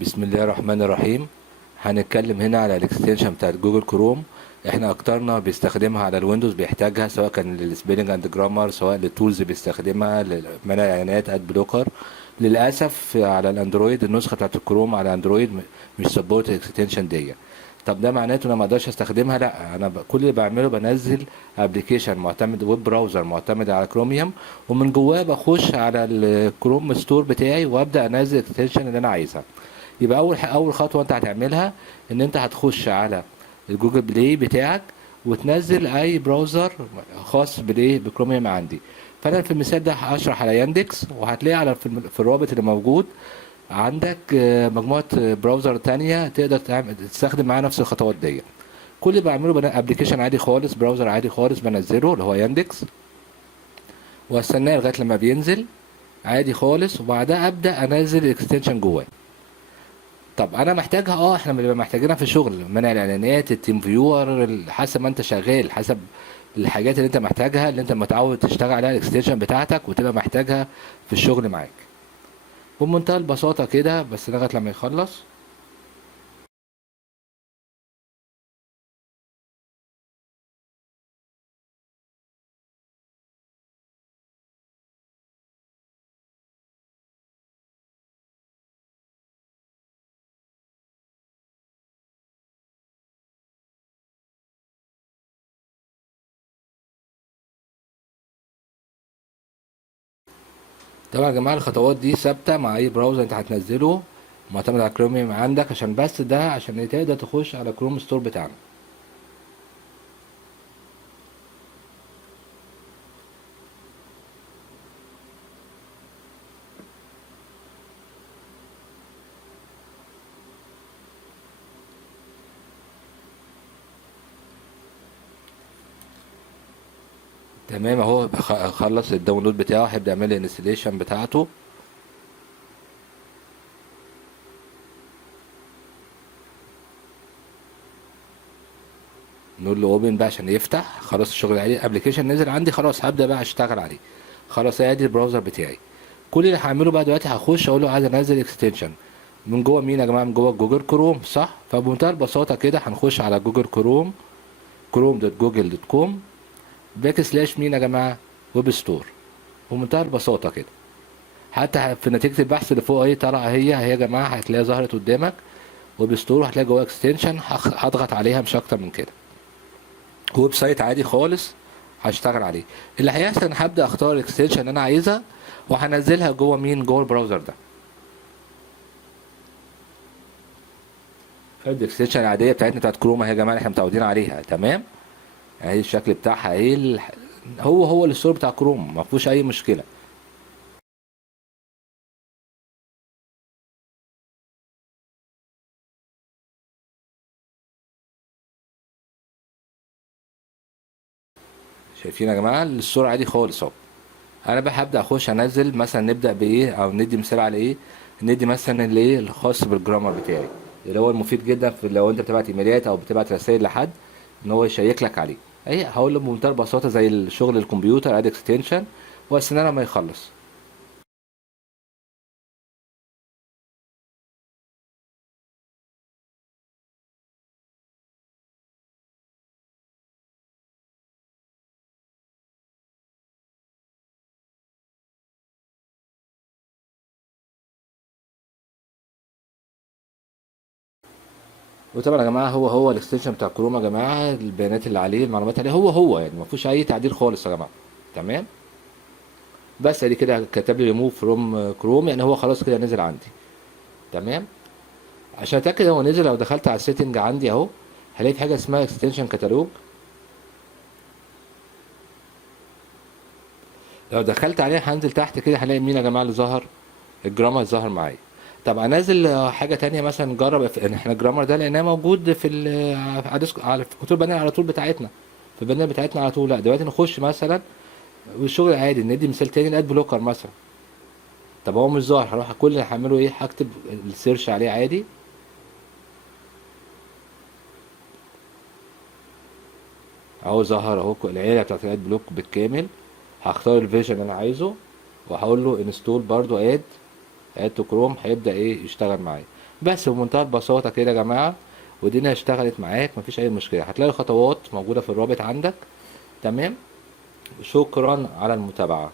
بسم الله الرحمن الرحيم. هنتكلم هنا على الاكستنشن بتاعت جوجل كروم. احنا اكترنا بيستخدمها على الويندوز، بيحتاجها سواء كان للسبيلنج اند جرامر، سواء للتولز بيستخدمها لمنع الاعلانات اد بلوكر. للاسف على الاندرويد النسخه بتاعت الكروم على اندرويد مش سبورت الاكستنشن دي. طب ده معناته انا ما اقدرش استخدمها؟ لا، انا كل اللي بعمله بنزل ابلكيشن معتمد، ويب براوزر معتمد على كروميوم، ومن جواه بخش على الكروم ستور بتاعي وابدا انزل الاكستنشن اللي انا عايزها. يبقى اول خطوه انت هتعملها ان انت هتخش على الجوجل بلاي بتاعك وتنزل اي براوزر خاص بالايه بكروميوم عندي. فانا في المثال ده هشرح على ياندكس، وهتلاقي على في الرابط اللي موجود عندك مجموعه براوزر تانية تقدر تستخدم معاها نفس الخطوات دي. كل اللي بعمله ابلكيشن عادي خالص، براوزر عادي خالص بنزله اللي هو ياندكس، واستناه لغايه لما بينزل عادي خالص، وبعدها ابدا انزل الاكستنشن جواه. طب انا محتاجها، احنا بنبقى محتاجينها في الشغل، منع الاعلانات، التيم فيور، حسب ما انت شغال، حسب الحاجات اللي انت محتاجها، اللي انت متعود تشتغل عليها الاكستنشن بتاعتك وتبقى محتاجها في الشغل معاك بمنتهى البساطة كده. بس لغاية لما يخلص. طبعا يا جماعة الخطوات دي ثابتة مع اي براوزر انت هتنزله معتمد على كروميوم عندك، عشان بس ده عشان تقدر تخش على كروم ستور بتاعنا. تمام اهو، خلص الداونلود بتاعه، هيبدأ يعمل الانستليشن بتاعته. نقول له اوبن بقى عشان يفتح. خلاص الشغل عليه، الابلكيشن نزل عندي، خلاص هبدا بقى اشتغل عليه. خلاص ادي البراوزر بتاعي. كل اللي هعمله بقى دلوقتي هخش اقول له عايز انزل اكستنشن من جوه مين يا جماعه؟ من جوه جوجل كروم، صح؟ فبمنتهى البساطه كده هنخش على جوجل كروم، chrome.google.com باك سلاش مين يا جماعه؟ ويب ستور. بمنتهى البساطه كده. حتى في نتيجه البحث اللي فوق اهي طالعه، هي يا جماعه هتلاقيها ظهرت قدامك ويب ستور، هتلاقي جوه اكستنشن، هضغط عليها مش اكتر من كده. ويب سايت عادي خالص هشتغل عليه. اللي هيحصل انا هبدا اختار الاكستنشن اللي انا عايزها وهنزلها جوه مين؟ جوه البراوزر ده. الاكستنشن العاديه بتاعتنا بتاعت كروما يا جماعه، احنا متعودين عليها، تمام؟ اهي الشكل بتاعها اهي هو الستور بتاع كروم، ما فيهوش اي مشكله. شايفين يا جماعه الستور عادي خالص اهو. انا بقى هبدا اخش انزل، مثلا نبدا بايه او ندي مثال على ايه؟ ندي مثلا الايه الخاص بالجرامر بتاعي، اللي هو المفيد جدا في لو انت بتبعت ايميلات او بتبعت رسائل لحد، ان هو يشيك لك عليه. اي هقول له بمنتهى البساطه زي الشغل الكمبيوتر اد اكستنشن، واستنى لما يخلص. وطبعا يا جماعه هو الاكستنشن بتاع كروم يا جماعه، البيانات اللي عليه، المعلومات عليه هو يعني ما فيهوش اي تعديل خالص يا جماعه. تمام. بس ادي كده كتب لي ريموف فروم كروم، يعني هو خلاص كده نزل عندي. تمام. عشان اتاكد هو نزل، لو دخلت على السيتنج عندي اهو هلاقي في حاجه اسمها اكستنشن كتالوج. لو دخلت عليه هنزل تحت كده هلاقي مين يا جماعه اللي ظهر؟ الجرامر ظهر معايا. طب انزل حاجه تانية مثلا نجرب إن احنا الجرامر ده لقيناه موجود في على في كتب البرنامج على طول بتاعتنا، في البرنامج بتاعتنا على طول. لا دلوقتي نخش مثلا والشغل عادي، ندي مثال تاني الاد بلوكر مثلا. طب هو مش ظاهر، هروح كل اللي هعمله ايه؟ هكتب السيرش عليه عادي. اهو ظهر اهو العيله بتاعت الاد بلوك بالكامل. هختار الفيرجن اللي انا عايزه وهقول له انستول برضو اد تو كروم، هيبدا ايه يشتغل معايا. بس بمنتهى البساطة كده يا جماعة، والدنيا اشتغلت معاك، مفيش أي مشكلة. هتلاقي الخطوات موجودة في الرابط عندك. تمام. شكرا على المتابعة.